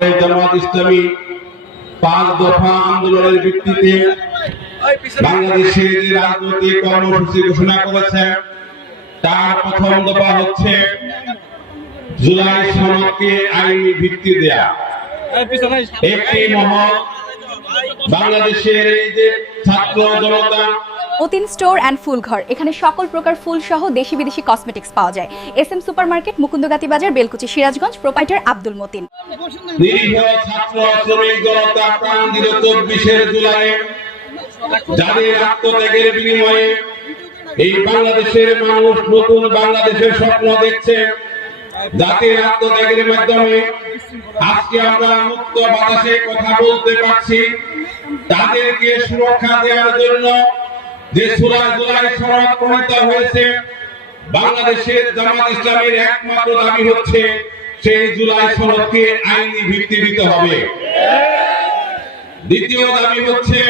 জামাত ইসলামী পাঁচ দফা আন্দোলনের ভিত্তিতে রাজনৈতিক কর্মসূচি ঘোষণা করেছে, তার প্রথম দফা হচ্ছে জুলাই সনদকে আইনি ভিত্তি দেয়া। একটি মহল বাংলাদেশের এই যে ছাত্র জনতা মতিন স্টোর অ্যান্ড ফুল ঘর। এখানে সকল প্রকার ফুল সহ দেশি বিদেশি কসমেটিক্স পাওয়া যায়। S M super market Mukundagati বাজার, বেলকুচি, সিরাজগঞ্জ, প্রোপাইটার আব্দুল মতিন। এই বাংলাদেশের মানুষ নতুন বাংলাদেশের স্বপ্ন দেখছে। জাতির আত্মত্যাগের মাধ্যমে আজকে আমরা মুক্ত বাতাসে কথা বলতে পারছি। তাদেরকে সুরক্ষা দেওয়ার জন্য যে জুলাই জুলাই সনদ প্রণীত হয়েছে, বাংলাদেশের জামাত ইসলামের একমাত্র দাবি হচ্ছে, সেই জুলাই সনদকে আইনি ভিত্তি দিতে হবে। দ্বিতীয় দাবি হচ্ছে,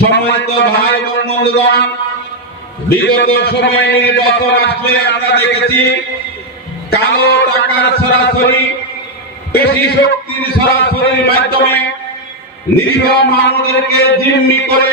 সম্মানিত ভাই এবং বন্ধুগণ, বিগত সময়ে নির্বাচন আসলে আমরা দেখেছি, কালো টাকার সরাসরি, পেশি শক্তির সরাসরির মাধ্যমে নিরীহ মানুষদেরকে জিম্মি করে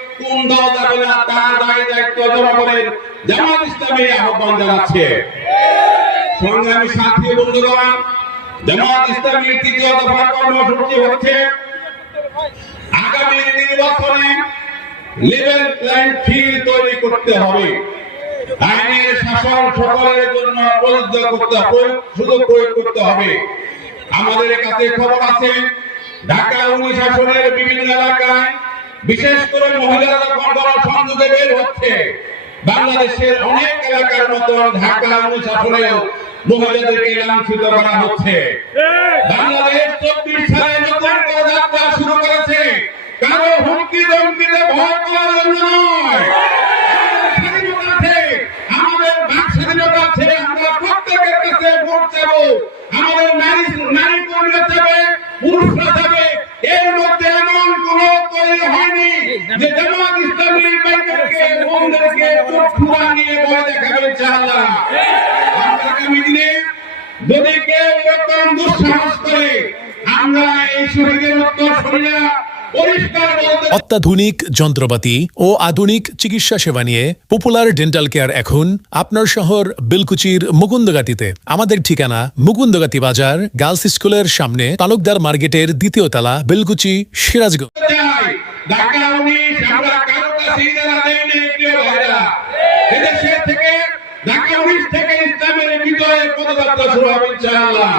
কোন দল যাবে না তার দায় দায়িত্ব জামাত ইসলামী আহ্বান জানাচ্ছে সংগ্রামী সাথী বন্ধুগণ জামাত তৃতীয় কর্মসূচি হচ্ছে আগামী নির্বাচনে লেভেল প্ল্যান তৈরি করতে হবে আইনের শাসন সকলের জন্য প্রযোজ্য করতে হবে প্রয়োগ করতে হবে আমাদের কাছে খবর আছে, ঢাকা উনিশ আসনের বিভিন্ন এলাকায় বিশেষ করে মহিলারা বের হচ্ছে। বাংলাদেশের অনেক এলাকার মতো ঢাকা মহিলাদেরকে লাঞ্ছিত করা হচ্ছে। বাংলাদেশ চব্বিশ সালে নতুন শুরু করেছে। কারও হুমকি ধমকিতে ভয় জন্য নয়। আমাদের আছে নারী নারী কর্মীরা চাবে, পুরুষরা যে জামাত ইসলামী বাইদেরকে বোনদেরকে চোখ ফুয়া নিয়ে ভয় দেখাবে ইনশাআল্লাহ। আগামী দিনে যদি কেউ এরকম দুঃসাহস করে আমরা এই শহীদের উত্তর বলতে অত্যাধুনিক যন্ত্রপাতি ও আধুনিক চিকিৎসা সেবা নিয়ে পপুলার ডেন্টাল কেয়ার এখন আপনার শহর বিলকুচির মুকুন্দগাতিতে। আমাদের ঠিকানা মুকুন্দগাতি বাজার গার্লস স্কুলের সামনে তালুকদার মার্কেটের দ্বিতীয় তলা বিলকুচি সিরাজগঞ্জ। ঢাকা উনিশ আমরা কারও কাছে ইজারা দেয়নি প্রিয় ভাইরা এদেশের থেকে ঢাকা উনিশ থেকে ইসলামের বিজয়ের পদযাত্রা শুরু হবে, ইনশাআল্লাহ।